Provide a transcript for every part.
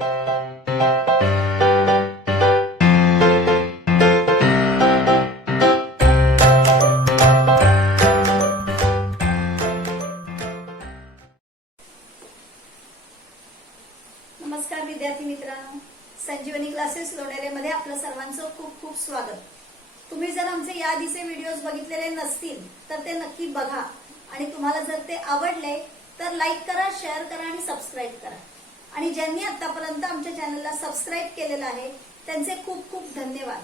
नमस्कार विद्यार्थी मित्रांनो, संजीवनी क्लासेस लोणेरेमध्ये आपलं सर्वांचं खूप खूप स्वागत. तुम्ही जर आमचे याआधीचे व्हिडिओज बघितलेले नसतील तर ते नक्की बघा आणि तुम्हाला जर ते आवडले तर लाईक करा, शेअर करा आणि सबस्क्राईब करा. आणि ज्यांनी आतापर्यंत आमच्या चॅनलला सबस्क्राईब केलेलं आहे त्यांचे खूप खूप धन्यवाद.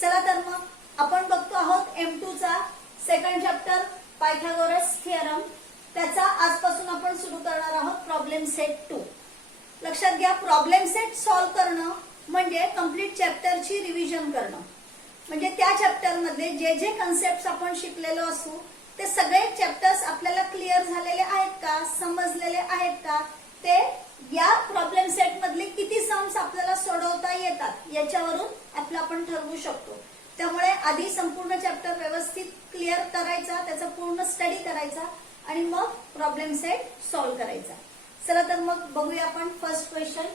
चला तर मग आपण बघतो आहोत M2 चा सेकंड चॅप्टर पायथागोरस थिअरम. त्याचा आजपासून आपण सुरू करणार आहोत प्रॉब्लेम सेट 2. लक्षात घ्या, प्रॉब्लेम सेट सॉल्व्ह करणं म्हणजे कंप्लीट चॅप्टरची रिव्हिजन करणं. म्हणजे त्या चॅप्टरमध्ये जे जे कन्सेप्ट आपण शिकलेलो असू ते सगळे चॅप्टर्स आपल्याला क्लिअर झालेले आहेत का, समजलेले आहेत का, ते या प्रॉब्लेम सेट मधले किती सम्स आपल्याला सोडवता येतात याच्यावरून आपलं आपण ठरवू शकतो. त्यामुळे आधी संपूर्ण चॅप्टर व्यवस्थित क्लिअर करायचा, त्याचा पूर्ण स्टडी करायचा आणि मग प्रॉब्लेम सेट सॉल्व्ह करायचा. चला तर मग बघूया आपण first question.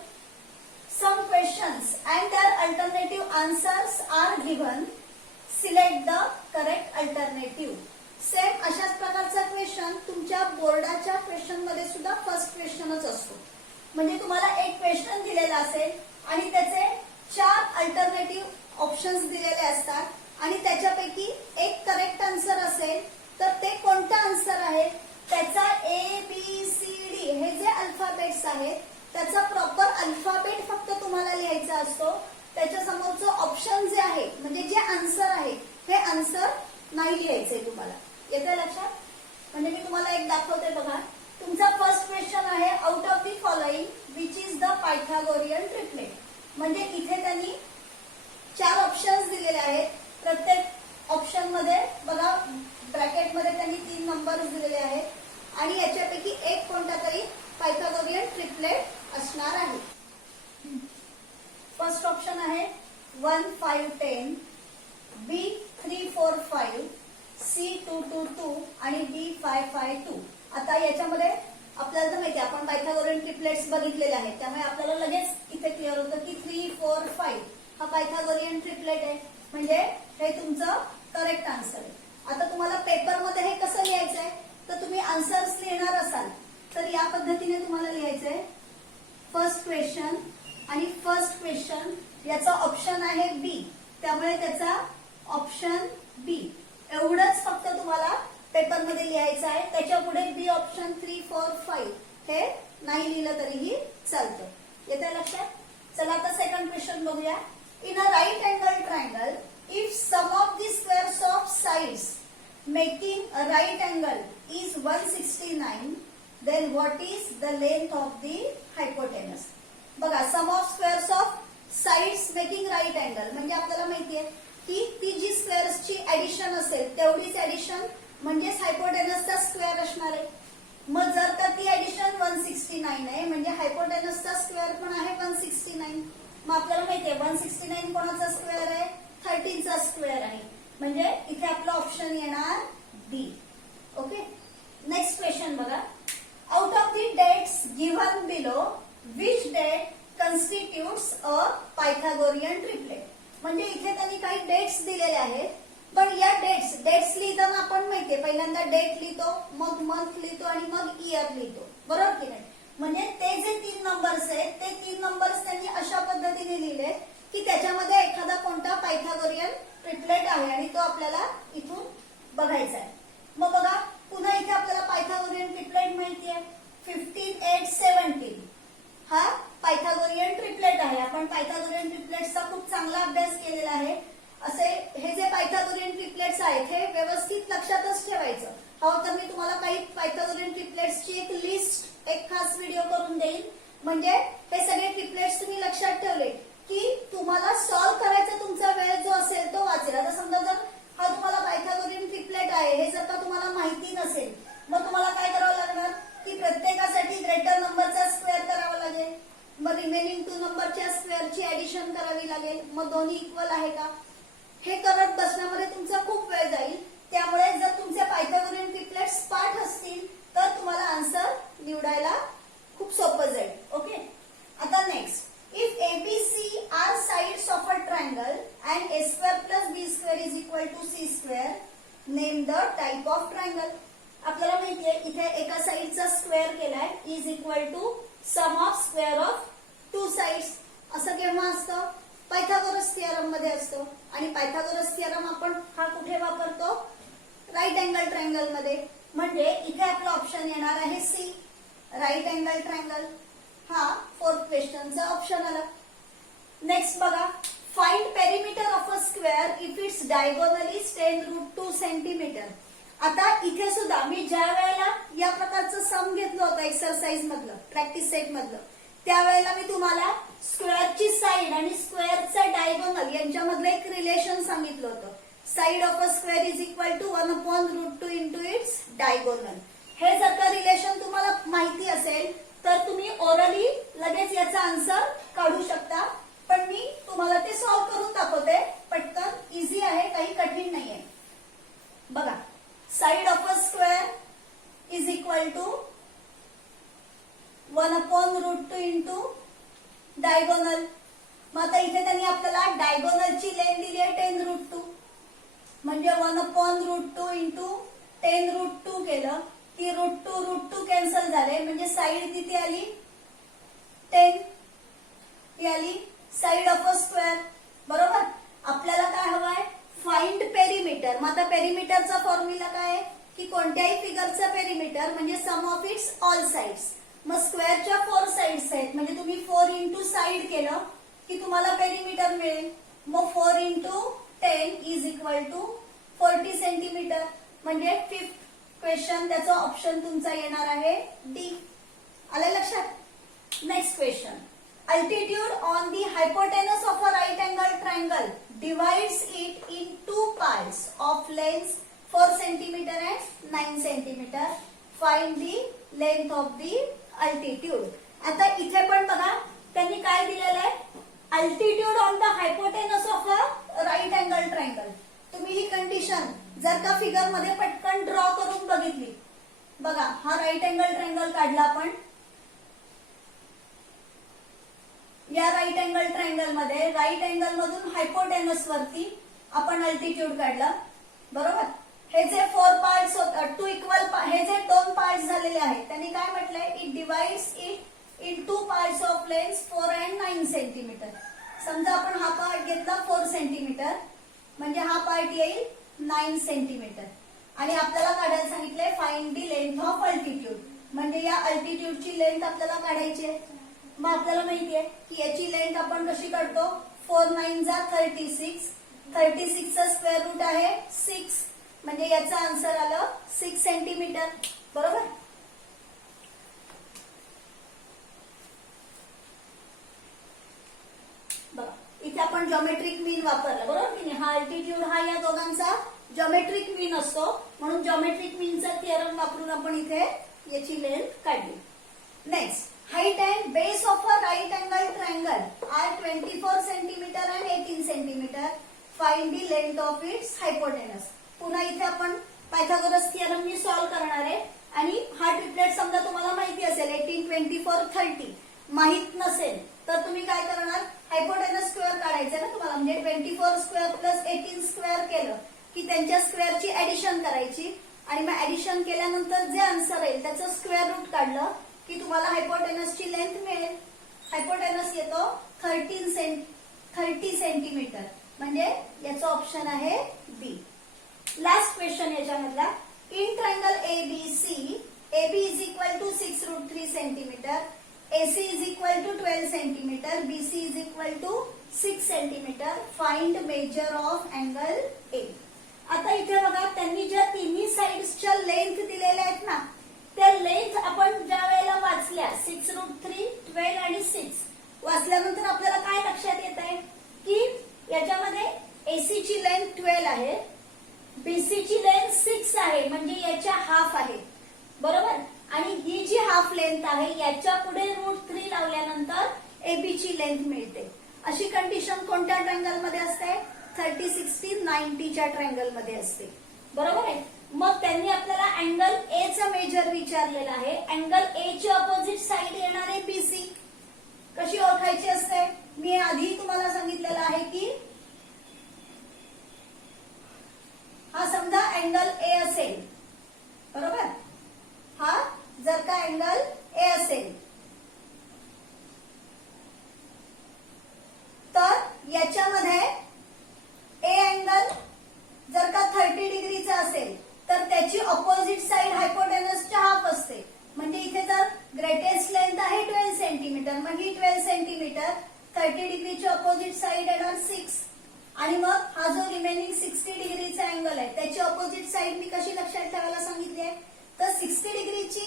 Some questions and their alternative answers are given. Select the correct alternative. Same अशाच प्रकारचा क्वेश्चन तुमच्या बोर्डाच्या क्वेश्चन मध्ये सुद्धा फर्स्ट क्वेश्चनच असतो. म्हणजे तुम्हाला एक क्वेश्चन दिलेला असेल आणि त्याचे 4 अल्टरनेटिव्ह ऑप्शन्स दिलेले असतात आणि त्याच्यापैकी एक करेक्ट आन्सर असेल तर ते कोणता आन्सर आहे त्याचा ABCD हे जे अल्फाबेट्स आहेत त्याचा प्रॉपर अल्फाबेट फक्त तुम्हाला लिहायचा असतो. त्याच्या समोरचं ऑप्शन जे आहे म्हणजे जे आन्सर आहे हे आन्सर नाही लिहायचंय तुम्हाला. येतंय लक्षात? म्हणजे मी तुम्हाला एक दाखवते बघा. तुमचा फर्स्ट क्वेश्चन आहे out of the following which is the Pythagorean triplet. म्हणजे इथे त्यांनी 4 ऑप्शन्स दिलेले आहेत. प्रत्येक ऑप्शन मध्ये बघा ब्रॅकेटमध्ये त्यांनी 3 नंबर्स दिलेले आहेत आणि याच्यापैकी एक कोणता तरी पायथागोरियन ट्रिपलेट असणार आहे. फर्स्ट ऑप्शन आहे 1 5 10, B 3 4 5, C 2 2 2 आणि D 5 5 2. आता याच्यामध्ये आपल्याला तर माहिती आपण पायथागोरियन ट्रिपलेट्स बघितलेले आहेत त्यामुळे आपल्याला लगेच इथे क्लिअर होतं की 3 4 5 हा पायथागोरियन ट्रिपलेट आहे. म्हणजे हे तुमचं करेक्ट आन्सर आहे. आता तुम्हाला पेपरमध्ये हे कसं लिहायचं आहे तर तुम्ही आन्सर्स लिहिणार असाल तर या पद्धतीने तुम्हाला लिहायचंय. फर्स्ट क्वेश्चन आणि फर्स्ट क्वेश्चन याचा ऑप्शन आहे B त्यामुळे त्याचा ऑप्शन B एवढंच फक्त तुम्हाला पेपरमध्ये लिहायचं आहे. त्याच्या पुढे B ऑप्शन 3 4 5 हे नाही लिहिलं तरीही चालतं. येतंय लक्षात? चला आता सेकंड क्वेश्चन बघूया. In a right angle triangle if sum of the squares of sides making a right angle is 169 then what is the length of the hypotenuse. बघा, sum of squares of sides making right angle म्हणजे आपल्याला माहितीये की ती जी स्क्वेअर्सची addition असेल तेवढीच addition म्हणजेच हायपोटेनसचा square असणार आहे. मग जर का ती ऍडिशन 169 आहे म्हणजे हायपोटेनसचा स्क्वेअर पण आहे 169. मग आपल्याला माहितीये 169 कोणाचा स्क्वेअर आहे 13 चा स्क्वेअर आहे. म्हणजे इथे आपला ऑप्शन येणार D. ओके, नेक्स्ट क्वेश्चन बघा. Out of the dates given below which date constitutes a Pythagorean triplet. म्हणजे इथे त्यांनी काही डेट्स दिलेले आहेत पण या डेट्स लिहिताना आपण माहितीये पहिल्यांदा डेट लिहितो, मग मंथ लिहितो आणि मग इयर लिहितो, बरोबर की नाही. म्हणजे ते जे 3 नंबर्स आहेत ते 3 नंबर्स त्यांनी अशा पद्धतीने लिहिले की त्याच्यामध्ये एखादा कोणता पायथागोरियन ट्रिपलेट आहे आणि तो आपल्याला इथून बघायचा आहे. मग बघा पुन्हा इथे आपल्याला पायथागोरियन ट्रिपलेट माहिती आहे 15 8 17 हा पायथागोरियन ट्रिपलेट आहे. आपण पायथागोरियन ट्रिपलेट्सचा खूप चांगला अभ्यास केलेला आहे. असे हे जे पायथागोरियन ट्रिपलेट्स आहेत हे व्यवस्थित लक्षातच ठेवायचं. हो तर मी तुम्हाला काही पायथागोरियन ट्रिपलेट्सची एक लिस्ट एक खास व्हिडिओ करून देईन. म्हणजे हे सगळे ट्रिपलेट्स तुम्ही लक्षात ठेवले की तुम्हाला सॉल्व्ह करायचा तुमचा वेळ जो असेल तो वाचेल. आता समजा जर हा तुम्हाला पायथागोरियन ट्रिपलेट आहे हे जर का तुम्हाला माहिती नसेल मग तुम्हाला काय करावं लागणार की प्रत्येकासाठी ग्रेटर नंबरचा स्क्वेअर करावा लागेल. मग रिमेनिंग 2 नंबरच्या स्क्वेअरची ऍडिशन करावी लागेल. मग दोन्ही इक्वल आहे का हे करत बसण्यामध्ये तुमचा खूप वेळ जाईल. त्यामुळे जर तुमचे पायथागोरियन ट्रिपलेट्स पाठ असतील तर तुम्हाला आन्सर निवडायला खूप सोपं जाईल. ओके, आता next name the type of triangle. आपल्याला माहितीये इथे एका साइडचा स्क्वेअर केलाय is equal to sum of square of two sides. असं केव्हा असतं? पायथागोरस थिअरम मध्ये असतो. आणि पायथागोरस थिअरम आपण हा कुठे वापरतो? राईट अँगल ट्रायंगल मध्ये. म्हणजे इथे आपलं ऑप्शन येणार आहे सी, राईट अँगल ट्रायंगल. हा फोर्थ क्वेश्चनचा ऑप्शन आला. नेक्स्ट बघा, find perimeter of a square if its diagonal is 10√2 centimetre. आता इथे सुद्धा मी ज्या वेळेला या प्रकारचं सम घेतलं होतं एक्सरसाइज मधलं, प्रॅक्टिस सेट मधलं, त्यावेळेला मी तुम्हाला स्क्वेअरची साइड आणि स्क्वेअरचा डायगोनल यांच्यामधलं एक रिलेशन सांगितलं होतं. Side of a square is equal to 1/√2 into its diagonal. हे जर का रिलेशन तुम्हाला माहिती असेल तर तुम्ही ओरली लगेच याचा आन्सर काढू शकता. पण मी तुम्हाला ते सॉल्व्ह करून दाखवते. पटकन, इझी आहे, काही कठीण नाहीये. बघा, side of a square is equal to 1/√2 into diagonal. मग आता इथे त्यांनी आपल्याला डायगोनलची लेंथ दिली आहे 10√2. म्हणजे 1/√2 इंटू 10√2 केलं की √2 कॅन्सल झाले. म्हणजे साइड किती आली? 10 ती आली साइड ऑफ अ स्क्वेअर. बरोबर. आपल्याला काय हवंय? Find perimeter. मग आता पेरिमीटरचा फॉर्म्युला काय आहे की कोणत्याही फिगरचा पेरिमीटर म्हणजे सम ऑफ इट्स ऑल साइड्स. मग स्क्वेअरच्या 4 साइड्स आहेत म्हणजे तुम्ही 4 इंटू साइड केलं की तुम्हाला पेरिमीटर मिळेल. मग 4 into 10 is equal to 40 centimetre. म्हणजे फिफ्थ क्वेश्चन त्याचा ऑप्शन तुमचा येणार आहे डी. आलं लक्षात? Next question, altitude on the hypotenuse of a right angle triangle divides it in two parts of lengths 4 cm and 9 cm. Find the length of the altitude. आता इथे पण बघा त्यांनी काय दिलेलं आहे? altitude on the hypotenuse of a right angle triangle. तुम्ही ही condition जर का फिगर मध्ये पटकन ड्रॉ करून बघितली. बघा, हा राईट अँगल ट्रायंगल काढला आपण. या राईट अँगल ट्रायंगल मध्ये राईट अँगल मधून हायपोटेनस वरती आपण अल्टिट्यूड काढला. बरोबर. हे जे 4 पार्ट्स होतात, 2 इक्वल, हे जे 2 पार्ट्स झालेले आहेत त्यांनी काय म्हटलंय? It divides it in 2 parts of length 4 and 9 centimetre. समजा आपण हा पार्ट घेतला 4 सेंटीमीटर म्हणजे हा पार्ट येईल 9 सेंटीमीटर. आणि आपल्याला काढायला सांगितलंय find the length of altitude. म्हणजे या अल्टिट्यूडची लेंथ आपल्याला काढायची आहे. मग आपल्याला माहितीये की याची लेंथ आपण कशी काढतो? 4 9 जा 36. 36 चा स्क्वेअर रूट आहे 6. म्हणजे याचा आन्सर आलं 6 सेंटीमीटर. बरोबर. बघा, इथे आपण जॉमेट्रिक मीन वापरलं. बरोबर की नाही? हा अल्टिट्यूड हा या दोघांचा जॉमेट्रिक मीन असतो. म्हणून जॉमेट्रिक मीनचा थिअरम वापरून आपण इथे याची लेंथ काढली. Next, height and base of a right angle triangle are 24 cm and 18 cm. Find the length of its hypotenuse. पुन्हा इथे आपण पायथागोरस थिअरम नी सॉल्व्ह करणार आहे. आणि हा ट्रिपलेट समजा तुम्हाला माहिती असेल 18 24 30 माहित नसेल तर तुम्ही काय करणार? हायपोटेनस स्क्वेअर काढायचं ना तुम्हाला. म्हणजे 24 स्क्वेअर प्लस 18 स्क्वेअर केलं की त्यांच्या स्क्वेअरची ऍडिशन करायची. आणि मग ऍडिशन केल्यानंतर जे आन्सर येईल त्याचं स्क्वेअर रूट काढलं की तुम्हाला हायपोटेनसची लेंथ मिळेल. हायपोटेनस येतो 30 सेंटीमीटर. म्हणजे याचा ऑप्शन आहे बी. लास्ट क्वेश्चन याच्यामधला, in triangle A B C AB is equal to 6√3 centimetre, AC is equal to 12 centimetre, BC is equal to 6 centimetre. Find measure of angle A. आता इथे बघा त्यांनी ज्या तिन्ही साइड्सच्या लेंथ दिलेल्या आहेत ना त्या लेंथ आपण ज्या वेळेला वाचल्या 6√3, 12 आणि 6 वाचल्यानंतर आपल्याला काय लक्षात येत आहे की याच्यामध्ये AC ची लेंथ 12 आहे, BC ची लेंथ 6 आहे म्हणजे याच्या हाफ आहे. बरोबर. आणि ही जी हाफ लेंथ आहे याच्या पुढे √3 लावल्यानंतर AB ची लेंथ मिळते. अशी कंडिशन कोणत्या ट्रायंगल मध्ये असते? 30, 60, 90 च्या ट्रायंगल मध्ये असते. बरोबर आहे. मग त्यांनी आपल्याला अँगल ए चा मेजर विचारलेला आहे. अँगल ए ची ऑपोजिट साइड येणार आहे BC. कशी ओळखायची असते? मी आधी तुम्हाला सांगितलेलं आहे की हा समजा अँगल ए असेल, बरोबर, हा जर का अँगल ए असेल तर याच्यामध्ये ए अँगल जर का 30 डिग्रीचा असेल तर त्याची ऑपोजिट साइड हायपोटेनसच्या हाफ असते. म्हणजे इथे जर ग्रेटेस्ट लेंथ आहे 12 सेंटीमीटर, मग ही 12 सेंटीमीटर 30 डिग्रीची ऑपोजिट साइड येणार 6, आणि मग हा जो रिमेनिंग 60 डिग्रीचा अँगल आहे त्याची ऑपोजिट साइड मी कशी लक्षात ठेवायला सांगितली आहे, तर 60 डिग्रीची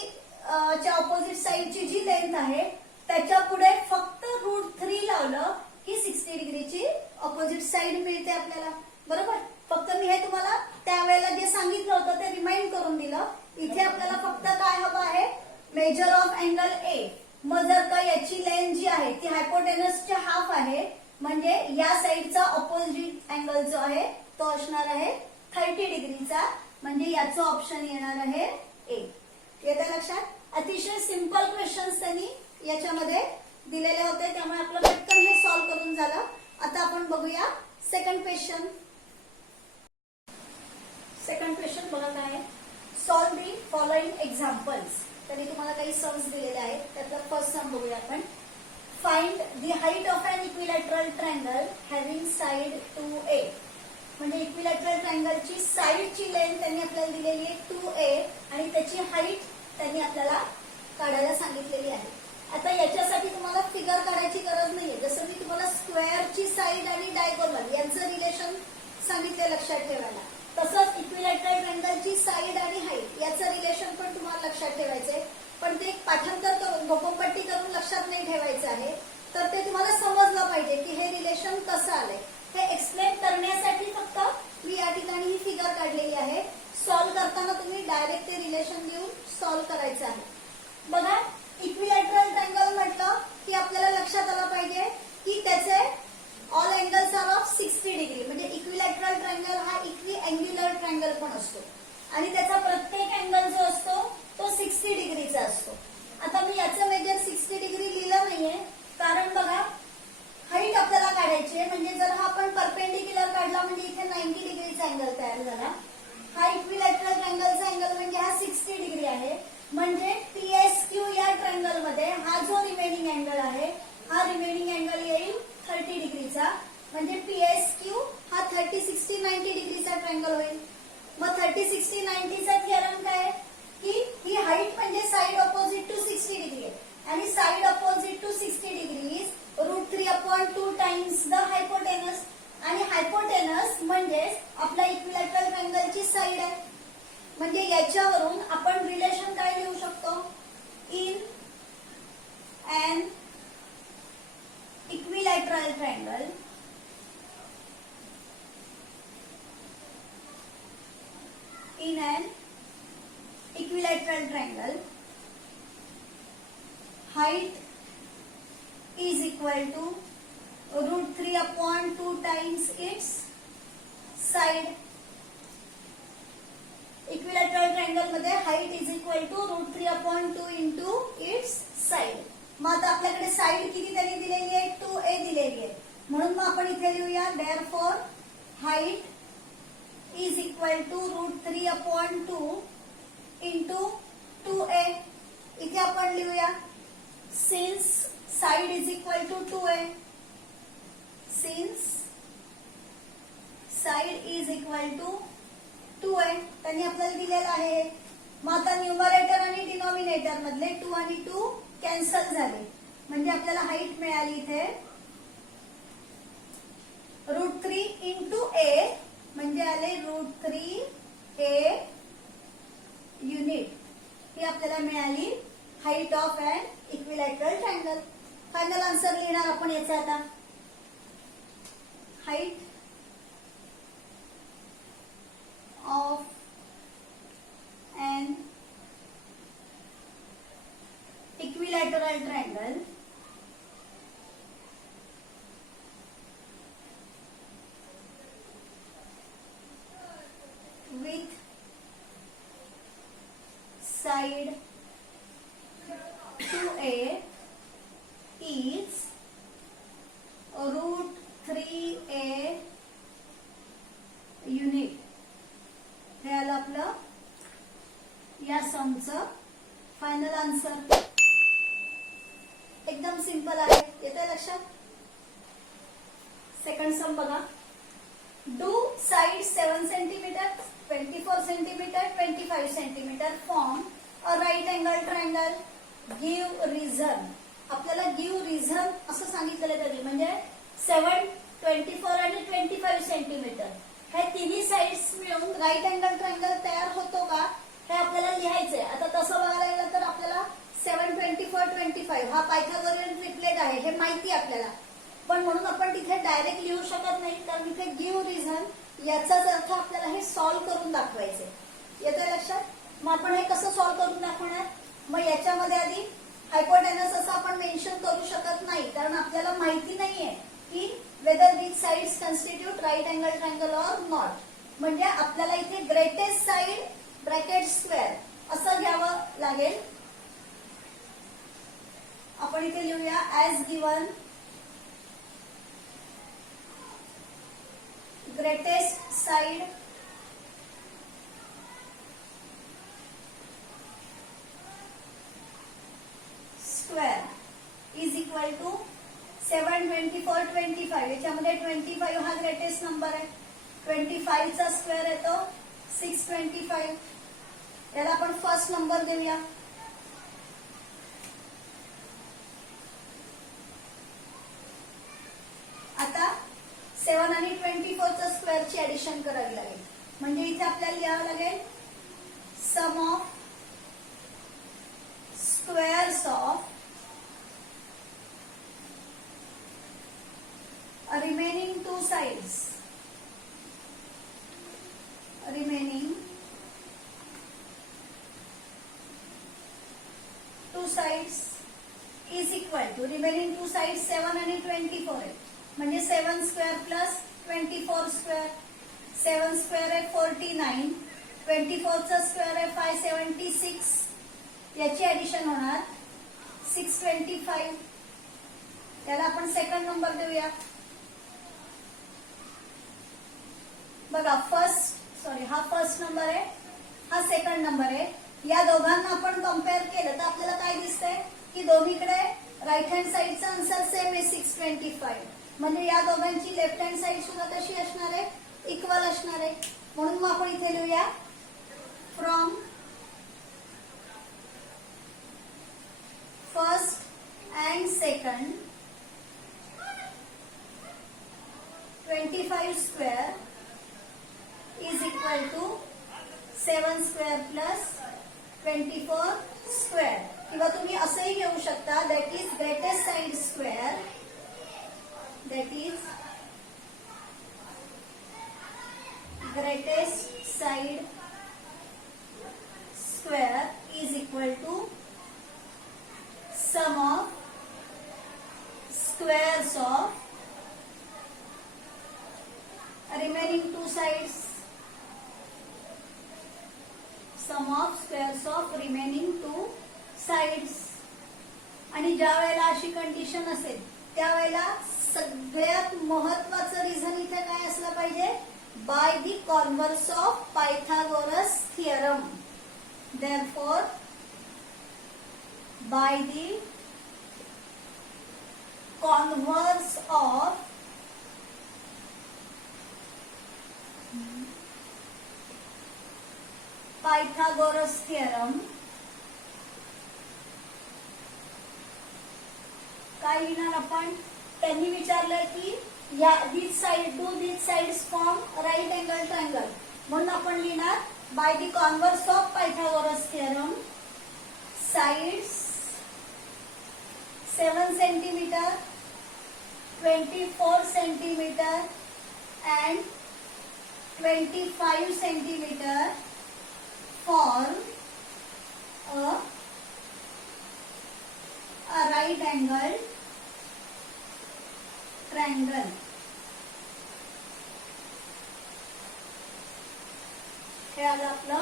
ऑपोजिट साइडची जी लेंथ आहे त्याच्या पुढे फक्त √3 लावलं की 60 डिग्रीची ऑपोजिट साइड मिळते आपल्याला, बरोबर. फक्त मी हे तुम्हाला त्यावेळेला जे सांगितलं होतं ते रिमाइंड करून दिलं. इथे आपल्याला फक्त काय हवं आहे, मेजर ऑफ अँगल ए. मग जर का याची लेंथ जी आहे ती हायपोटेनसच्या हाफ आहे, म्हणजे या साइडचा ऑपोजिट अँगल जो आहे तो असणार आहे 30 डिग्रीचा, म्हणजे याचं ऑप्शन येणार आहे ए. येतं लक्षात. अतिशय सिंपल क्वेश्चन्स त्यांनी याच्यामध्ये दिलेले होते, त्यामुळे आपलं पटकन हे सॉल्व्ह करून झालं. आता आपण बघूया सेकंड क्वेश्चन. सेकंड क्वेश्चन बघा काय आहे, सॉल्व दी फॉलोइंग एक्झाम्पल्स. तरी तुम्हाला काही सम्स दिलेले आहेत, त्यातला फर्स्ट सम बघूया आपण. Find the height of an equilateral triangle having side 2a. म्हणजे इक्विलॅटरल ट्रायंगलची साइडची लेंथ त्यांनी आपल्याला दिलेली आहे 2a आणि त्याची हाईट त्यांनी आपल्याला काढायला सांगितलेली आहे. आता याच्यासाठी तुम्हाला फिगर काढायची गरज नाहीये. जसं मी तुम्हाला स्क्वेअरची साइड आणि डायगोनल यांचं रिलेशन सांगितलं लक्षात ठेवायला, तसंच इक्विलॅटरल ट्रायंगलची साइड आणि हाईट याचं रिलेशन पण तुम्हाला लक्षात ठेवायचंय. पण ते पाठांतर करून घोकंपट्टी करून लक्षात नाही ठेवायचं आहे, तर ते तुम्हाला समजलं पाहिजे की हे रिलेशन कसं आलंय. हे एक्सप्लेन करण्यासाठी फक्त मी या ठिकाणी ही फिगर काढलेली आहे. सॉल्व्ह करताना तुम्ही डायरेक्ट ते रिलेशन देऊन सॉल्व्ह करायचं आहे. बघा, इक्विलॅटरल ट्रायंगल म्हटलं की आपल्याला लक्षात आलं पाहिजे की त्याचे all angles are of 60 degree. म्हणजे इक्विलॅटरल ट्रायंगल हा इक्वी अँग्युलर ट्रायंगल पण असतो आणि त्याचा प्रत्येक अँगल जो असतो तो 60 डिग्रीचा असतो. आता मी याचं मेजर 60 डिग्री लिहिलं नाहीये, कारण बघा हाईट आपल्याला काढायची आहे. म्हणजे जर हा आपण परपेंडिक्युलर काढला म्हणजे इथे 90 डिग्रीचा अँगल तयार झाला. हा इक्विलॅटरल ट्रायंगलचा अँगल म्हणजे हा 60 डिग्री आहे. म्हणजे PSQ या ट्रायंगल मध्ये हा जो रिमेनिंग अँगल आहे हा रिमेनिंग अँगल येईल 30 डिग्रीचा. म्हणजे PSQ हा 30, 60, 90 डिग्रीचा ट्रायंगल होईल. मग 30, 60, 90 चा थिअरम काय आहे की ही हाईट म्हणजे साइड ऑपोजिट टू 60 डिग्री आहे आणि side opposite to 60 degree is √3/2 times the hypotenuse. आणि हायपोटेनस म्हणजे आपला इक्विलॅटरल ट्रायंगलची साइड आहे. म्हणजे याच्यावरून आपण रिलेशन काय लिहू शकतो, in an equilateral triangle in an equilateral triangle height is equal to √3/2 times its side. Equilateral triangle मध्ये height is equal to √3/2 into its side. मग आता आपल्याकडे साइड किती त्यांनी दिलेली आहे, 2a दिलेली आहे. म्हणून मग आपण इथे लिहूया therefore height is equal to √3/2 into 2a. इथे आपण लिहूया since side is equal to 2a. Since side is equal to 2a त्यांनी आपल्याला दिलेलं आहे. मग आता न्यूमरेटर आणि डिनॉमिनेटर मधले 2 आणि 2 कॅन्सल झाले. म्हणजे आपल्याला हाईट मिळाली इथे √3 इंटू a म्हणजे आले √3a युनिट. ही आपल्याला मिळाली height of an equilateral triangle. Final answer लिहिणार आपण याचा. आता height of an equilateral triangle with side 2a is √3a unit. हे आलं लक्षात? सेकंड सम बघा. Do side 7 centimetre, 24 centimetre, 25 centimetre form a right angle triangle. Give reason. आपल्याला give reason असं सांगितलेलं तरी म्हणजे 7, 24 आणि 25 सेंटीमीटर हे तिन्ही साइड्स मिळून राईट अँगल ट्रायंगल तयार होतो का हे आपल्याला लिहायचंय. आता तसं बघायला गेलं तर आपल्याला 7, 24, 25 हा पायथागोरियन ट्रिपलेट आहे हे माहिती आपल्याला, पण म्हणून आपण तिथे डायरेक्ट लिहू शकत नाही, कारण इथे गिव्ह रिझन याचाच अर्थ आपल्याला हे सॉल्व्ह करून दाखवायचे. येतंय लक्षात? मग आपण हे कसं सॉल्व्ह करून दाखवणार? मग याच्यामध्ये आधी हायपोटेनस असं आपण मेन्शन करू शकत नाही, कारण आपल्याला माहिती नाहीये की whether which sides constitute right angle triangle or not. म्हणजे आपल्याला इथे ग्रेटेस्ट साइड ब्रॅकेट स्क्वेअर असं घ्यावं लागेल. आपण इथे लिहूया as given greatest side square is equal to 7, 24, 25. याच्यामध्ये 25 हा ग्रेटेस्ट नंबर आहे. 25 चा स्क्वेअर येतो 625. याला आपण फर्स्ट नंबर देऊया. आता 7 आणि 24 चा स्क्वेअरची ऍडिशन करावी लागेल. म्हणजे इथे आपल्याला लिहावं लागेल sum of squares of remaining two sides is equal to remaining two sides 7 आणि 24 आहे. म्हणजे 7 स्क्वेअर प्लस 24 स्क्वेअर. 7 स्क्वेअर आहे 49, 24 चा स्क्वेअर आहे 576. याची ऍडिशन होणार 625. त्याला आपण सेकंड नंबर देऊया. बघा हा फर्स्ट नंबर आहे, हा सेकंड नंबर आहे. या दोघांना आपण कम्पेअर केलं तर आपल्याला काय दिसतंय की दोन्हीकडे राईट हँड साइडचा आन्सर सेम आहे 625. म्हणजे या दोघांची लेफ्ट हँड साइड सुद्धा कशी असणार आहे? इक्वल असणार आहे. म्हणून मग आपण इथे लिहूया from first and second 25 square is equal to 7 square plus 24 square. किंवा तुम्ही असंही घेऊ शकता that is greatest side square, that is greatest side square is equal to sum of squares of remaining two sides. Sum of squares of remaining two sides. आणि ज्या वेळेला अशी condition असेल त्यावेळेला सगळ्यात महत्वाचं रिझन इथे काय असलं पाहिजे? By the converse of Pythagoras theorem. Therefore by the converse of Pythagoras theorem काय लिहिणार आपण? त्यांनी विचारलं की या this side do this sides form right angle triangle. म्हणून आपण लिहिणार by the converse of Pythagoras theorem sides 7 centimetre, 24 centimetre and 25 सेंटीमीटर form a right angle triangle. हे आलं आपलं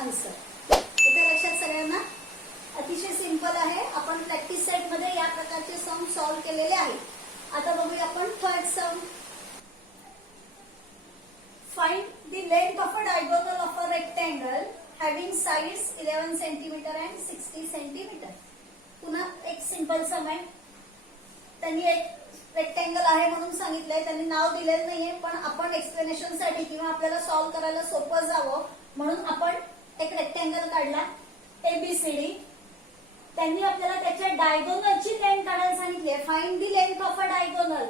आन्सर. इथे लक्षात सगळ्यांना अतिशय सिंपल आहे. आपण प्रॅक्टिस सेट मध्ये या प्रकारचे सम सॉल्व्ह केलेले आहेत. आता बघूया आपण third some. Find the length of a diagonal of a rectangle having sides 11 cm and 60 cm. पुन्हा एक सिंपल सम आहे. त्यांनी एक रेक्टँगल आहे म्हणून सांगितलंय, त्यांनी नाव दिलेलं नाहीये, पण आपण एक्सप्लेनेशन साठी किंवा आपल्याला सॉल्व्ह करायला सोपं जावं म्हणून आपण एक रेक्टँगल काढला एबीसीडी. त्यांनी आपल्याला त्याच्या डायगोनलची लेंथ काढायला सांगितली आहे. Find the length of a diagonal,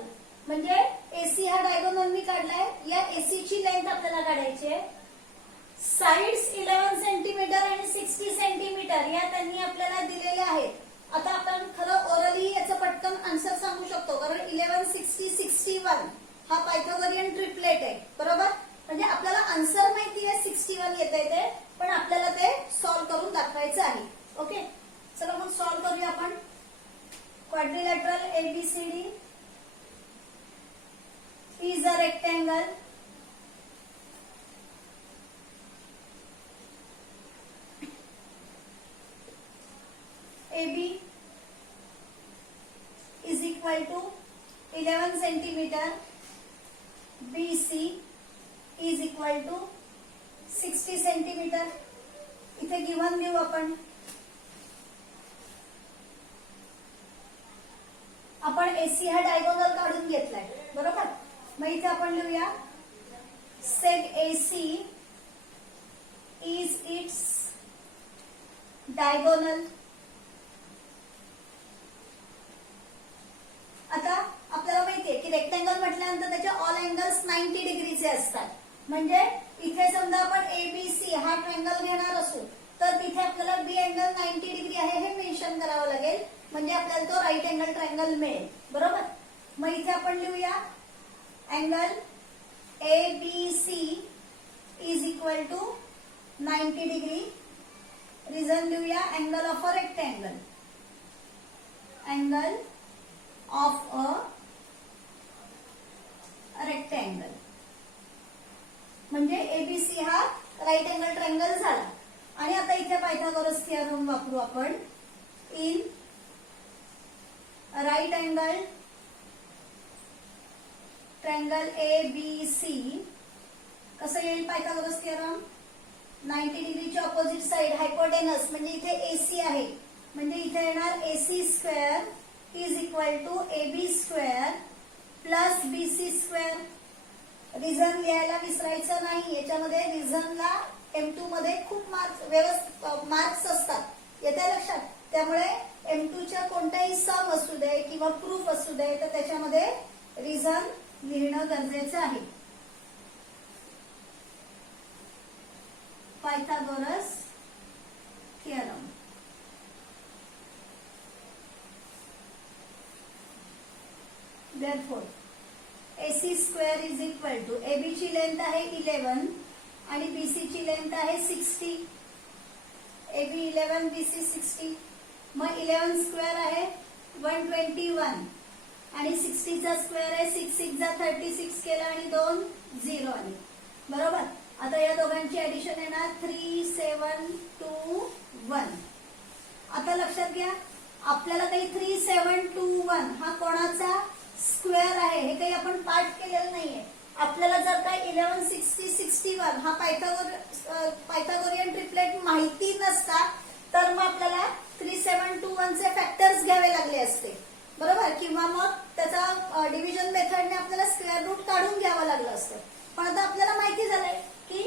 म्हणजे एसी हा डायगोनल मी काढलाय, या एसी ची लेंथ आपल्याला काढायची आहे. साइड्स 11 सेंटीमीटर आणि 60 सेंटीमीटर या त्यांनी आपल्याला दिलेल्या आहेत. आता आपण खरं ओरली याचं पटकन आन्सर सांगू शकतो, कारण 11, 60, 61 हा पायथागोरियन ट्रिपलेट आहे, बरोबर. म्हणजे आपल्याला आन्सर माहिती आहे 61 येते ते, पण आपल्याला ते सॉल्व्ह करून दाखवायचं आहे. ओके, चला मग सॉल्व्ह करूया आपण. Quadrilateral ABCD is a rectangle AB is equal to 11 centimeter, BC is equal to 60 centimeter. इथे गिवन घेऊ आपण. आपण AC हा डायगोनल काढून घेतलाय, बरोबर. मग इथे आपण लिहूया set AC is its diagonal. आता आपल्याला माहितीये की रेक्टँगल म्हटल्यानंतर त्याचे ऑल अँगल्स 90 डिग्रीचे असतात. म्हणजे इथे समजा आपण एबीसी हा ट्रायंगल घेणार असू तर तिथे आपल्याला बी अँगल 90 डिग्री आहे हे मेन्शन करावं लागेल, म्हणजे आपल्याला तो राईट अँगल ट्रायंगल मिळेल, बरोबर. मग इथे आपण लिहूया angle A B C is equal to 90 degree. Reason लिहूया angle of a rectangle, angle of a rectangle. म्हणजे एबीसी हा राईट अँगल ट्रायंगल झाला. आणि आता इथे पायथागोरस थिअरम वापरू आपण. In right angle triangle A B C कसं येईल पायथागोरस थिअरम? 90 डिग्रीच्या ऑपोजिट साइड हायपोटेनस, म्हणजे इथे एसी आहे, म्हणजे इथे येणार AC square is equal to AB square plus BC square. Reason लिहायला विसरायचं नाही, याच्यामध्ये रिझनला M2 मध्ये खूप मार्क्स असतात, येत्या लक्षात. त्यामुळे M2 च्या कोणताही सम असू दे किंवा प्रूफ असू दे तर त्याच्यामध्ये रिझन लिहिणं गरजेचं आहे. Pythagoras theorem. Therefore, AC square is equal to AB ची लेंथ आहे 11 आणि BC ची लेंथ आहे 60. AB 11 BC 60. मग 11 स्क्वेअर आहे 121 आणि 60 चा स्क्वेअर आहे 6 6 जा 36 केला आणि 2 0 आले, बरोबर. आता या दोघांची ऍडिशन येणार 3 7 2 1. आता लक्षात घ्या आपल्याला काही 3 7 2 1 हा कोणाचा स्क्वेअर आहे हे काही आपण पाठ केलेलं नाहीये. आपल्याला जर काय 11 60 61 हा पायथागोरियन ट्रिपलेट माहिती नसता तर मग आपल्याला 3 7 2 1 चे फॅक्टर्स घ्यावे लागले असते, बरोबर. किंवा मग त्याचा डिव्हिजन मेथडने आपल्याला स्क्वेअर रूट काढून घ्यावं लागलं असतं. पण आता आपल्याला माहिती झालंय की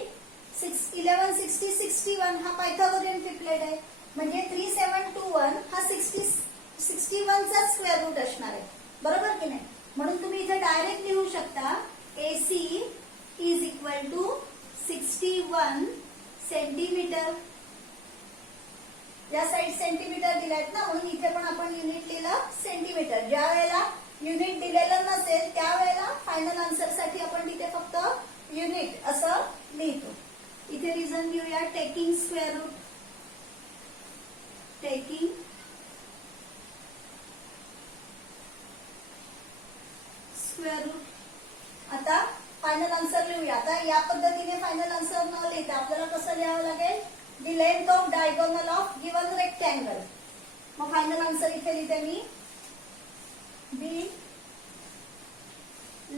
11 60 61 हा पायथागोरियन ट्रिपलेट आहे, म्हणजे 3 7 2 1 हा 61 चा स्क्वेअर रूट असणार आहे, बरोबर की नाही. म्हणून तुम्ही इथे डायरेक्ट लिहू शकता AC is equal to 61 centimetre. या साइड सेंटीमीटर दिलायत ना, म्हणून इथे पण आपण युनिट लिहिलं सेंटीमीटर. ज्या वेळेला युनिट दिलेलं नसेल त्यावेळेला फायनल आन्सर साठी आपण तिथे फक्त युनिट असं लिहितो. इथे रिझन घेऊया taking square root, taking square root. आता फायनल आन्सर लिहूया. आता या पद्धतीने फायनल आन्सर न लिहिता आपल्याला कसं लिहावं लागेल? The length of diagonal of given rectangle. मग फायनल आन्सर इथे लिहिते मी the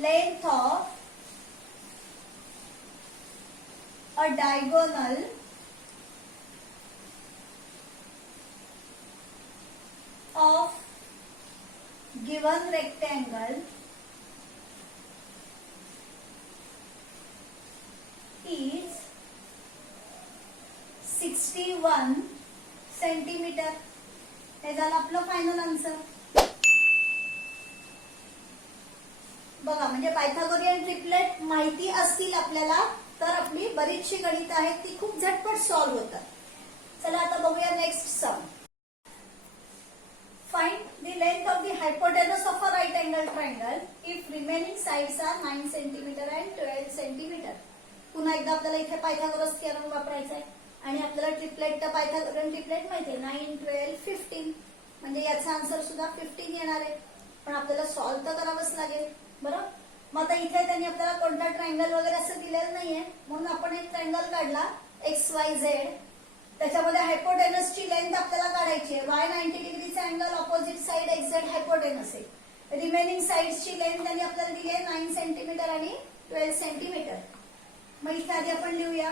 length of a diagonal of given rectangle is 61 centimetre. हे झालं आपलं फायनल आन्सर. बघा, म्हणजे पायथागोरियन ट्रिपलेट माहिती असतील आपल्याला तर आपली बरीचशी गणित आहेत ती खूप झटपट सॉल्व्ह होतात. चला आता बघूया next sum. Find the length of the hypotenuse of a right angle triangle if remaining sides are 9 centimetre and 12 centimetre. पुन्हा एकदा आपल्याला इथे पायथागोरस थिअरम वापरायचा आहे आणि आपल्याला ट्रिपलेट तर पायथागोरियन ट्रिपलेट माहिती आहे 9, 12, 15. म्हणजे याचा आन्सर सुद्धा 15 येणार आहे. पण आपल्याला सॉल्व्ह तर करावंच लागेल. बरोबर. मग आता इथे त्यांनी आपल्याला कोणता ट्रायंगल वगैरे असं दिलेलं नाहीये म्हणून आपण एक ट्रायंगल काढला XYZ. त्याच्यामध्ये हायपोटेनसची लेंथ आपल्याला काढायची आहे. Y 90 डिग्रीचा angle, opposite side XZ hypotenuse आहे. रिमेनिंग साइड्सची लेंथ त्यांनी आपल्याला दिली आहे 9 सेंटीमीटर आणि 12 सेंटीमीटर. मग इथे आधी आपण लिहूया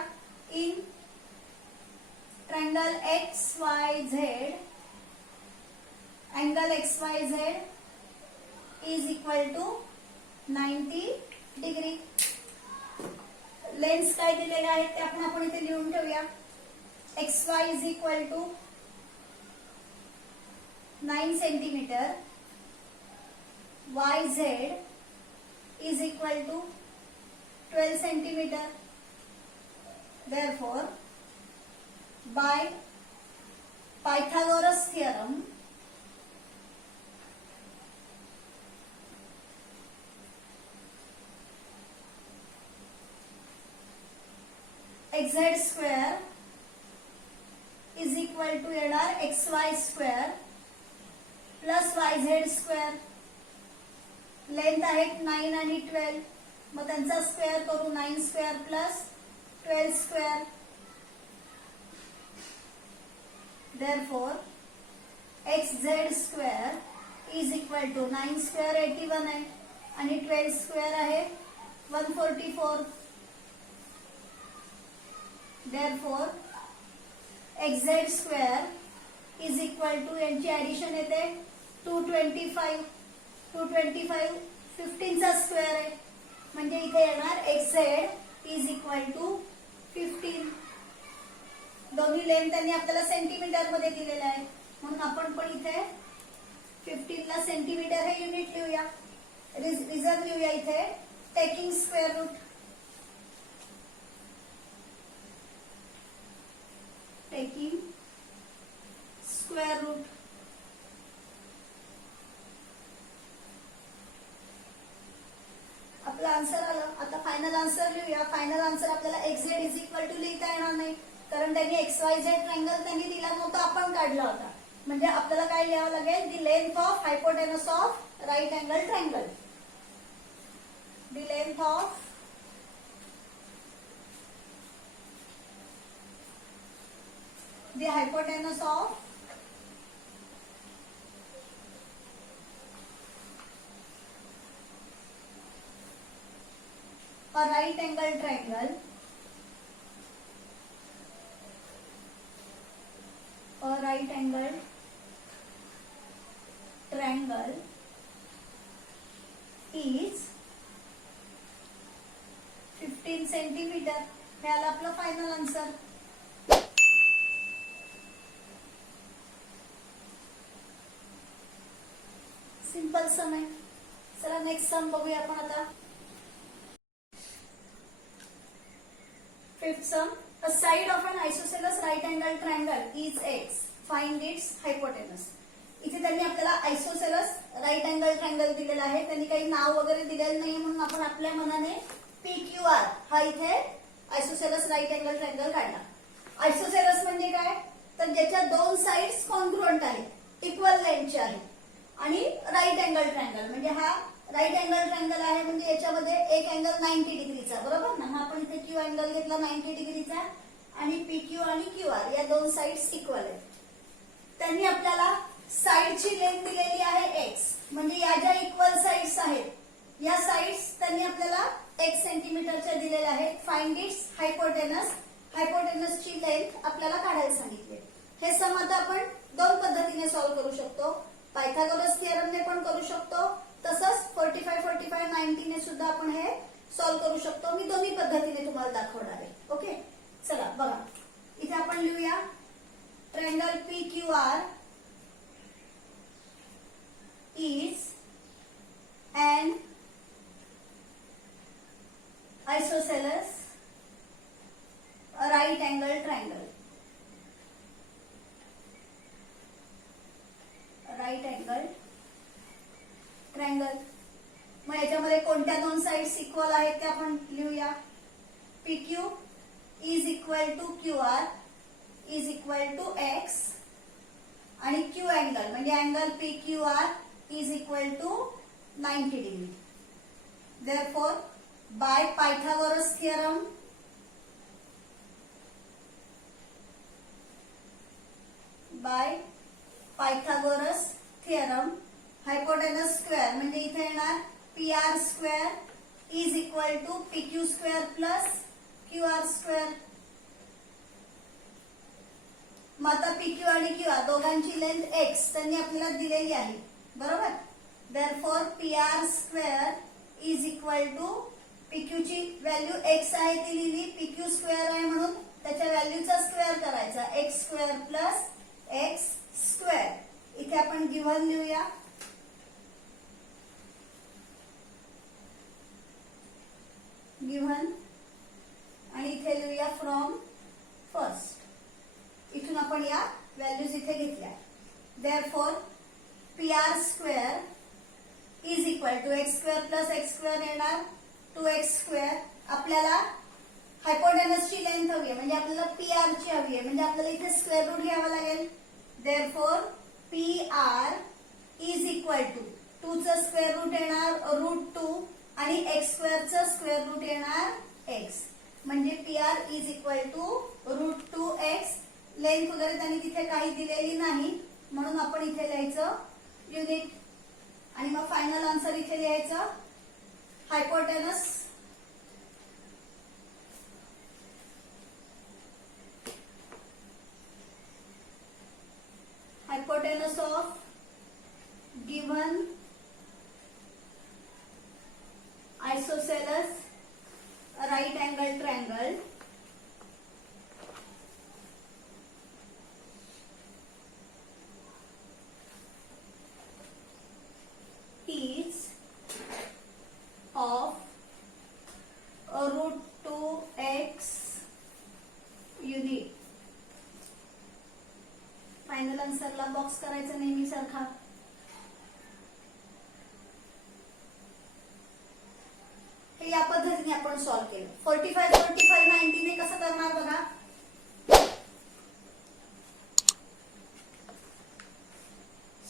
in triangle XYZ angle XYZ is equal to 90 degree. Lengths काय दिलेले आहेत ते आपण इथे लिहून ठेवूया. XY is equal to 9 centimetre, YZ is equal to 12 centimetre. Therefore, by Pythagoras theorem, XZ square is equal to येणार XY square plus YZ square. Length आहेत 9 आणि 12. मग त्यांचा स्क्वेअर करू 9 square plus 12 square. Therefore, XZ square is equal to 9 square 81 आहे आणि 12 square आहे 144. Therefore, XZ square is equal to यांची ऍडिशन येते 225. 225 15 चा स्क्वेअर आहे म्हणजे इथे येणार XZ is equal to 15. दोन्ही लेंथ त्यांनी आपल्याला सेंटीमीटर मध्ये दिलेले आहे म्हणून आपण पण इथे 15 ला सेंटीमीटर हे युनिट लिहूया. रिझन लिहूया इथे taking square root. Taking square root. आपलं आन्सर आलं. आता फायनल आन्सर लिहूया. फायनल आन्सर आपल्याला XZ इज इक्वल टू लिहिता येणार नाही कारण त्यांनी XYZ ट्रायंगल त्यांनी दिला नव्हता, आपण काढला होता. म्हणजे आपल्याला काय लिहावं लागेल, the length of hypotenuse of right angle triangle. The length of the hypotenuse of a right angle triangle, a right angle triangle is 15 centimetre. हे आलं आपलं फायनल आन्सर. सिंपल सम आहे. चला नेक्स्ट सम बघूया आपण आता. Fifth sum. A side of an isosceles right angle triangle is X. Find its hypotenuse. इथे त्यांनी आपल्याला आयसोसेलस राइट अँगल ट्रायंगल दिलेला आहे. त्यांनी काही नाव वगैरे दिलेलं नाही म्हणून आपण आपल्या मनाने PQR हा इथे आयसोसेलस राइट अँगल ट्रायंगल काढला. आयसोसेलस म्हणजे काय, तर ज्याच्या दोन साइड्स कॉन्ग्रुएंट आहेत, इक्वल लेंथचे आहेत आणि राईट अँगल ट्रायंगल म्हणजे हा राईट अँगल ट्रायंगल आहे म्हणजे याच्यामध्ये एक अँगल 90 डिग्रीचा. बरोबर ना. हा आपण इथे Q अँगल घेतला 90 डिग्रीचा आणि PQ आणि QR या दोन साइड्स इक्वल आहेत. त्यांनी आपल्याला साइडची लेंथ दिलेली आहे X. म्हणजे या ज्या इक्वल साइड्स आहेत या साइड्स त्यांनी आपल्याला X सेंटीमीटरच्या दिलेल्या आहेत. Find its hypotenuse. हायपोटेनसची लेंथ आपल्याला काढायला सांगितले. हे सम आता आपण दोन पद्धतीने सॉल्व्ह करू शकतो. पायथागोरस थिअरमने पण करू शकतो, तसंच 45, 90 ने सुद्धा आपण हे सॉल्व्ह करू शकतो. मी दोन्ही पद्धतीने तुम्हाला दाखवणार आहे. ओके, चला बघा, इथे आपण लिहूया triangle PQR is an isosceles right angle triangle. Right angle triangle. मग याच्यामध्ये कोणत्या दोन साइड्स इक्वल आहेत ते आपण लिहूया. PQ is equal to QR is equal to X आणि Q अँगल म्हणजे angle PQR is equal to 90 degree. Therefore, by Pythagoras theorem, hypotenuse square म्हणजे इथे येणार PR square is equal to PQ square plus QR square. मग आता PQ आणि QR दोघांची length X त्यांनी आपल्याला दिलेली आहे, बरोबर. Therefore, PR square is equal to PQ ची व्हॅल्यू X आहे ती लिहिली, PQ स्क्वेअर आहे म्हणून त्याच्या व्हॅल्यूचा स्क्वेअर करायचा, X square plus X square. इथे आपण गिव्हन लिहूया. गिव्हन आणि इथे लिहूया फ्रॉम फर्स्ट. इथून आपण या व्हॅल्यूज इथे घेतल्या. Therefore, PR square is equal to X square plus X square येणार 2X स्क्वेअर. आपल्याला हायपोटेनसची लेंथ हवी आहे म्हणजे आपल्याला PR ची हवी आहे, म्हणजे आपल्याला इथे स्क्वेअर रूट घ्यावा लागेल. Therefore, PR is equal to 2 चं स्क्वेअर रूट येणार √2 आणि X स्क्वेअरचं स्क्वेअर रूट येणार X म्हणजे PR is equal to √2X. Length वगैरे त्यांनी तिथे काही दिलेली नाही म्हणून आपण इथे लिहायचं युनिट आणि मग फायनल आन्सर इथे लिहायचं hypotenuse of given isosceles right angle triangle is of √2X unit. Final आन्सरला बॉक्स करायचा नेहमी सारखा. हे या पद्धतीने आपण सॉल्व्ह केलं. 45, 90 ने कसं करणार बघा.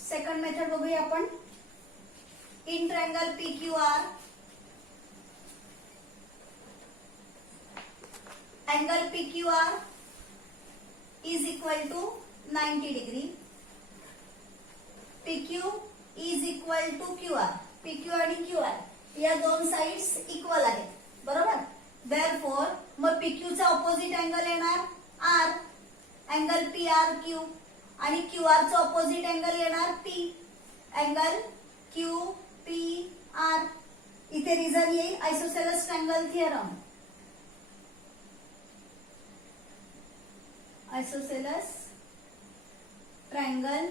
सेकंड मेथड बघूया आपण. In triangle PQR angle PQR is equal to 90 degree. PQ is equal to QR. PQ आणि QR या दोन साइड्स इक्वल आहेत, बरोबर. Therefore, मग PQ चा ऑपोजिट अँगल येणार R. अँगल PRQ आणि QR चा ऑपोजिट अँगल येणार P. Angle QPR. इथे रिझन येईल isosceles triangle theorem. Isosceles triangle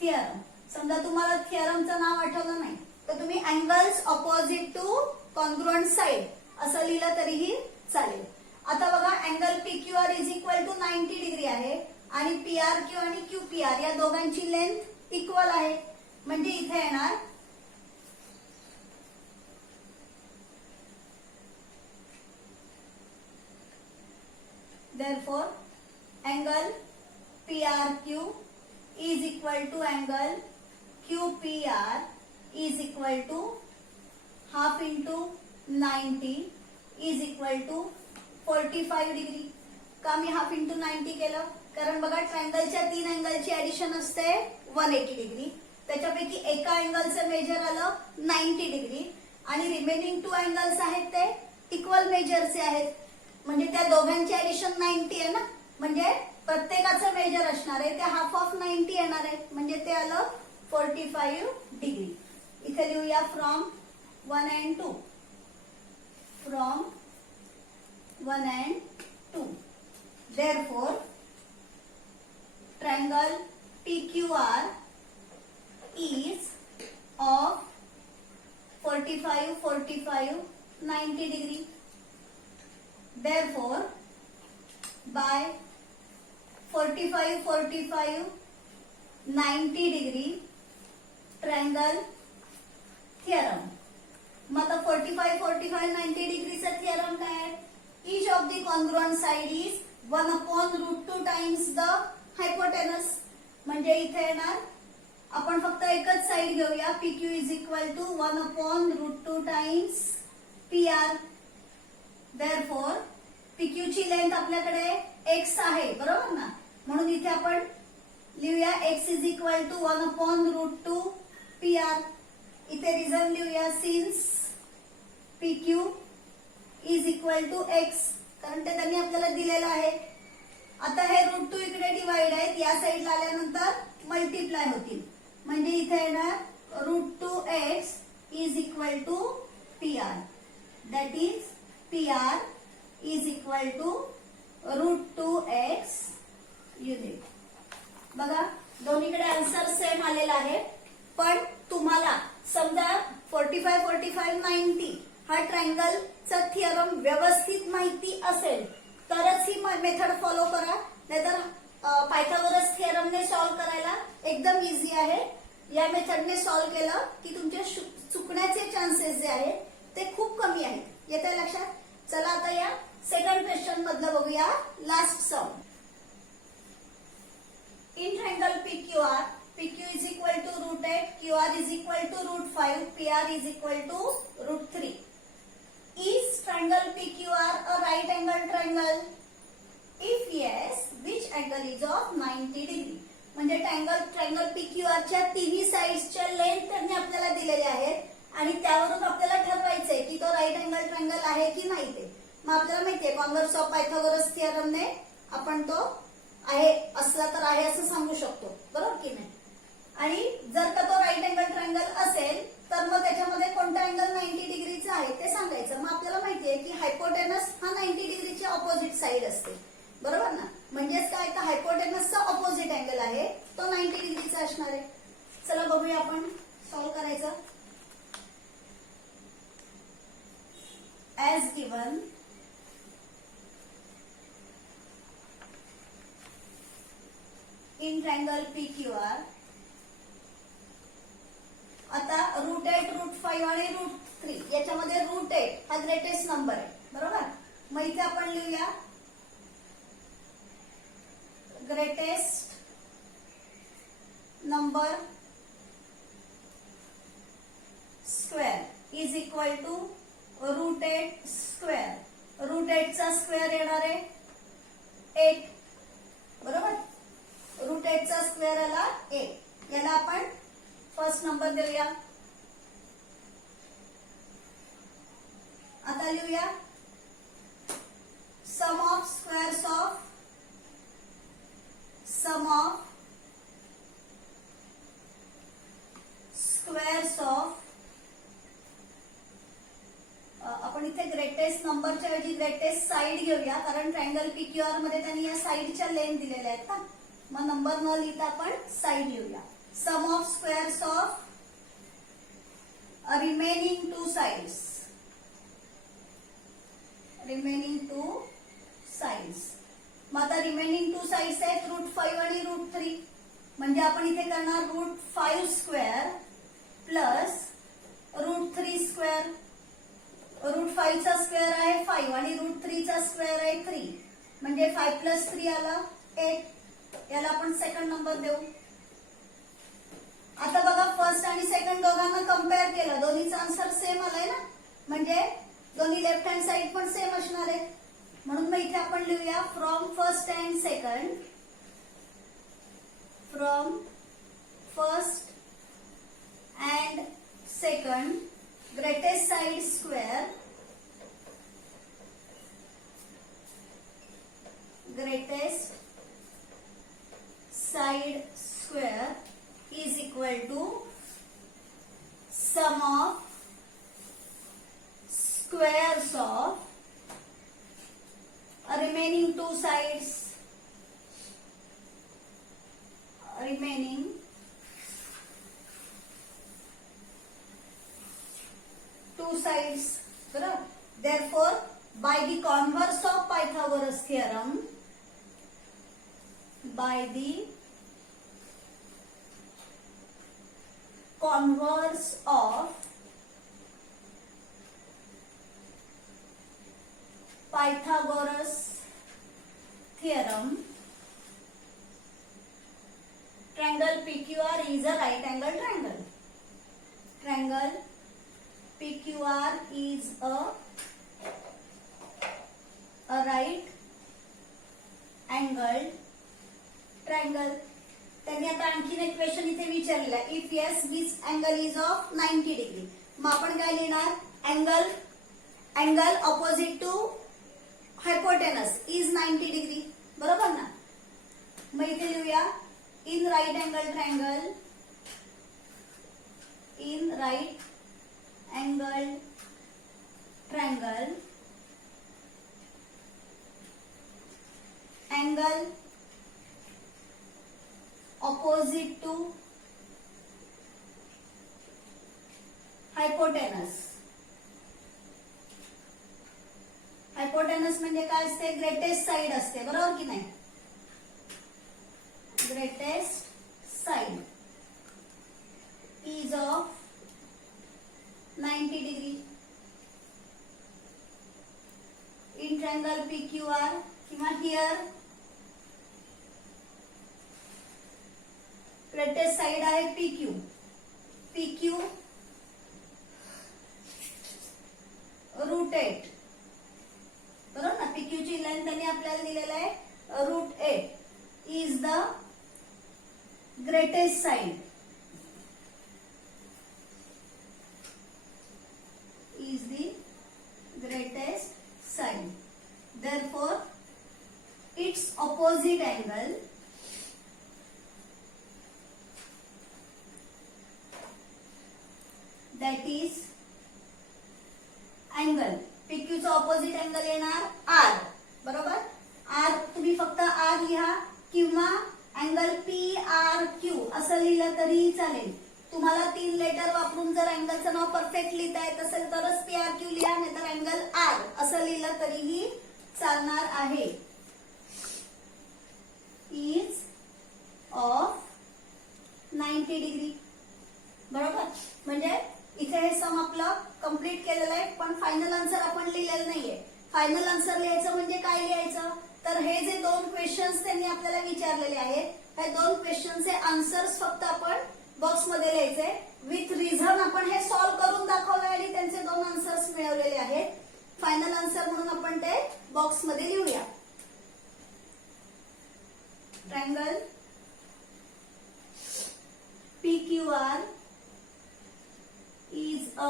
theorem. समजा तुम्हाला थिअरमचं नाव आठवलं नाही तर तुम्ही angles opposite to congruent side असं लिहिलं तरीही चालेल. आता बघा angle PQR is equal to 90 degree आहे आणि PRQ आणि QPR या दोघांची लेंथ इक्वल आहे म्हणजे इथे येणार therefore angle PRQ is equal to angle QPR is equal to half into 90 is equal to 45 degree. का मी हाफ इंटू 90 केलं कारण बघा ट्रायंगलच्या 3 अँगलची ऍडिशन असते 180 डिग्री. त्याच्यापैकी एका अँगलचं मेजर आलं 90 डिग्री आणि रिमेनिंग 2 अँगल्स आहेत ते इक्वल मेजरचे आहेत म्हणजे त्या दोघांची ऍडिशन 90 आहे ना, म्हणजे प्रत्येकाचं मेजर असणार आहे ते हाफ ऑफ 90 येणार आहे म्हणजे ते आलं 45 डिग्री. इथे लिहूया from 1 and 2. From 1 and 2. Therefore, triangle PQR is of 45, 45, 90 degree. Therefore, by 45, 45, 90 degree triangle theorem. मतलब 45, 45, 90 degree चा theorem काय आहे? Each of the congruent side is 1 upon root 2 times the hypotenuse. म्हणजे इथे येणार आपण फक्त एकच साइड घेऊया. PQ is equal to 1 upon root 2 times PR. Therefore, PQ ची लेंथ आपल्याकडे x आहे, बरोबर ना? म्हणून इथे आपण लिहूया x is equal to 1 upon root 2 PR. इथे रिझन लिहूया since PQ is equal to x, कारण ते त्यांनी आपल्याला दिलेलं आहे. आता हे रूट 2 इकडे डिवाइड आहेत, या साइडला आल्यानंतर मल्टिप्लाय होतील. म्हणजे इथे येणार root 2x is equal to PR. That is PR is equal to root 2x unit. बघा दोन्हीकडे आन्सर सेम आलेला आहे. पण तुम्हाला समजा 45, 45, 90 हा ट्रायंगलचा थिअरम व्यवस्थित माहिती असेल तरच ही मेथड फॉलो करा. नाहीतर पायथागोरस थिअरमने सॉल्व्ह करायला एकदम इझी आहे. या मेथडने सॉल्व्ह केलं की तुमचे चुकण्याचे चान्सेस जे आहेत ते खूप कमी आहेत. येते लक्षात? चला आता या सेकंड क्वेश्चन मधलं बघूया last sum. In triangle PQR, PQ is equal to root 8, QR is equal to root 5, PR is equal to root 3. Is triangle PQR a right angle triangle? If yes, which angle is of 90 degree? म्हणजे triangle PQR च्या तिन्ही साइड्सच्या length त्यांनी आपल्याला दिलेल्या आहेत आणि त्यावरून आपल्याला ठरवायचंय की तो राईट अँगल ट्रायंगल आहे की नाही ते. मग आपल्याला माहितीये कॉन्व्हर्स ऑफ पायथागोरस थिअरमने आपण तो आहे असला तर आहे असं सांगू शकतो, बरोबर की नाही? आणि जर का तो राईट अँगल ट्रायंगल असेल तर मग त्याच्यामध्ये कोणता अँगल 90 डिग्रीचा आहे ते सांगायचं. मग आपल्याला माहितीये की हायपोटेनस हा 90 डिग्रीच्या ऑपोजिट साइड असते, बरोबर ना? म्हणजेच काय, तर हायपोटेनसचा ऑपोजिट अँगल आहे तो 90 डिग्रीचा असणार आहे. चला बघूया आपण सॉल्व्ह करायचं. As given in triangle PQR, आता रूट 8, रूट 5 आणि रूट 3 याच्यामध्ये रूट 8 हा ग्रेटेस्ट नंबर आहे, बरोबर? मग इथे आपण लिहूया greatest number square is equal to root 8 square. Root 8 चा स्क्वेअर येणार आहे 8, बरोबर? रूट 8 चा स्क्वेअर आला 8. याला आपण फर्स्ट नंबर देऊया. आता लिहूया सम ऑफ स्क्वेअर्स ऑफ आपण इथे ग्रेटेस्ट नंबरच्या ऐवजी ग्रेटेस्ट साइड घेऊया, कारण ट्रायंगल PQR मध्ये त्यांनी या साइडच्या लेंथ दिलेल्या आहेत ना. मग नंबर न लिहिता आपण साइड लिहूया. Sum of squares of remaining two sides. मग आता रिमेनिंग टू साइड्स आहेत रूट 5 आणि रूट 3. म्हणजे आपण इथे करणार root 5 square plus root 3 square. Root 5 चा स्क्वेअर आहे 5 आणि रूट 3 चा स्क्वेअर आहे 3. म्हणजे 5 प्लस 3 आला 8. याला आपण सेकंड नंबर देऊ. आता बघा फर्स्ट आणि सेकंड दोघांना कम्पेअर केलं, दोन्हीचा आन्सर सेम आलाय ना. म्हणजे दोन्ही लेफ्ट हँड साइड पण सेम असणार आहे. म्हणून मग इथे आपण लिहूया from first and second. From first and second greatest side square. Greatest side square is equal to sum of squares of remaining two sides. Remaining two sides. बरोबर. Therefore, by the converse of Pythagoras theorem, by the converse of Pythagoras theorem, triangle PQR is a right angle triangle. Triangle PQR is a right angled triangle. त्यांनी आता आणखीन एक question इथे विचारलेला आहे. If yes this angle is of 90 degree. मग आपण काय लिहिणार? Angle opposite to hypotenuse is 90 degree. बरोबर ना. मग इथे लिहूया in right angle triangle. In right angle triangle angle opposite to hypotenuse. Hypotenuse म्हणजे काय असते? ग्रेटेस्ट साइड असते. बरोबर की नाही? Greatest side is of 90 degree. In triangle PQR किंवा हियर ग्रेटेस्ट साइड आहे PQ. PQ √8. बरोबर ना. PQ ची लेंथ त्यांनी आपल्याला दिलेलं आहे √8 is the greatest side. Is the greatest side. Therefore, its opposite angle that is angle. PQ चा ऑपोजिट अँगल येणार R. बरोबर. R तुम्ही फक्त R लिहा किंवा अँगल PRQ असं लिहिलं तरीही चालेल. तुम्हाला 3 लेटर वापरून जर अँगलचं नाव परफेक्ट लिहिता येत असेल तरच PRQ लिहा, नाहीतर अँगल R असं लिहिलं तरीही चालणार आहे. Is of 90 degree. बरोबर. म्हणजे इथे हे सम आपलं कंप्लीट केलेलं आहे, पण फायनल आन्सर आपण लिहिलेलं नाहीये. फायनल आन्सर लिहायचं म्हणजे काय लिहायचं? तर हे जे 2 क्वेश्चन्स त्यांनी आपल्याला विचारलेले आहेत हे 2 क्वेश्चनचे आन्सर्स फक्त आपण बॉक्स मध्ये लिहायचे. विथ रिझन आपण हे सॉल्व्ह करून दाखवलं आणि त्यांचे 2 आन्सर्स मिळवलेले आहेत. फायनल आन्सर म्हणून आपण ते बॉक्स मध्ये लिहूया. Triangle PQR is a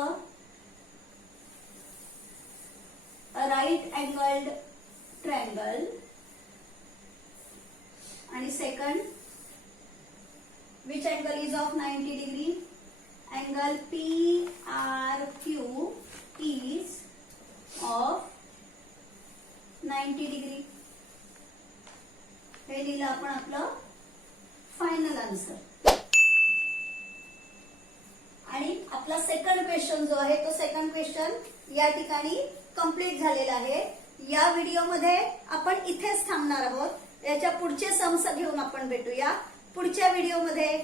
right angled triangle. आणि second, which angle is of 90 degree? Angle PRQ is of 90 degree. हे लिहिलं आपण आपलं फायनल आन्सर. आणि आपला सेकंड क्वेश्चन जो आहे तो सेकंड क्वेश्चन या ठिकाणी कंप्लीट झालेला आहे. या व्हिडिओमध्ये आपण इथेच थांबणार आहोत. याच्या पुढचे सम्स घेऊन आपण भेटूया पुढच्या व्हिडिओमध्ये.